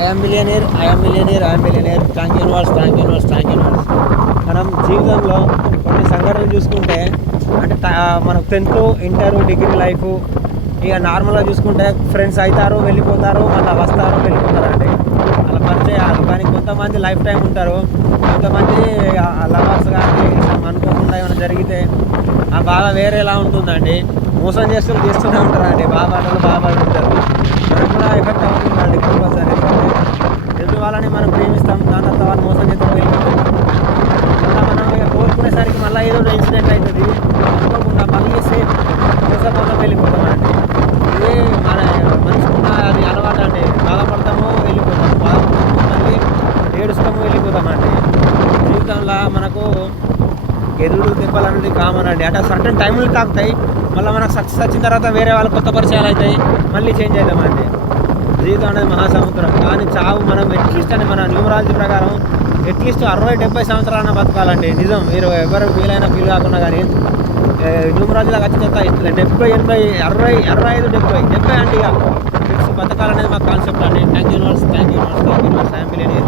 I'm millionaire, I'm millionaire, I'm millionaire. Thank universe, thank universe, thank universe. మనం జీవితంలో కొన్ని సంఘటనలు చూసుకుంటే అంటే మనకు 10th, ఇంటర్, డిగ్రీ లైఫ్ ఇక నార్మల్గా చూసుకుంటే ఫ్రెండ్స్ అవుతారు, వెళ్ళిపోతారు, మళ్ళీ వస్తారు, వెళ్ళిపోతారు అండి. అలా పరిచయాలు. కానీ కొంతమంది లైఫ్ టైం ఉంటారు. కొంతమంది లవర్స్ కానీ అనుకోకుండా ఏమైనా జరిగితే ఆ బాధ వేరేలా ఉంటుందండి. మోసం చేస్తూనే ఉంటారు అండి. బాగా ఉంటారు. మనకు కూడా ఎఫెక్ట్ అవుతుందండి కంపల్సరీ. ఎదుటి వాళ్ళని మనం ప్రేమిస్తాం, దాని తర్వాత వాళ్ళు మోసం చేస్తే వెళ్ళిపోతాం. మళ్ళీ మనం ఇక కోరుకునేసరికి మళ్ళీ ఏదో ఇన్సిడెంట్ అవుతుంది. అనుకోకుండా మళ్ళీ సేమ్ మోసం వెళ్ళిపోతామండి. ఇదే మన మనిషికున్న అది అలవాటు అండి. బాధపడతాము, వెళ్ళిపోతాము, బాధపడతాము, మళ్ళీ ఏడుస్తాము, వెళ్ళిపోతామండి. జీవితంలో మనకు ఎదురు దెబ్బలు అనేది కామన్ అండి. అంటే సర్టన్ టైంలు తాకుతాయి. మళ్ళీ మనకు సక్సెస్ వచ్చిన తర్వాత వేరే వాళ్ళ కొత్త పరిచయాలు అవుతాయి, మళ్ళీ చేంజ్ అవుతామండి. జీవితం అనేది మహాసముద్రం. కానీ చావు మనం అట్లీస్ట్ అని మన న్యూమరాలజీ ప్రకారం అట్లీస్ట్ 60-70 సంవత్సరాలన్నా బతకాలండి. నిజం, మీరు ఎవరు వీలైనా ఫీల్ కాకుండా కానీ న్యూమరాలజీలో ఖచ్చితంగా ఇస్తుంది. 70, 80, 60, 65, 70 అంటే ఇక ఫిక్స్ బతకాలనేది మా కాన్సెప్ట్ అండి. Thank universe, thank universe, thank universe. I'm millionaire.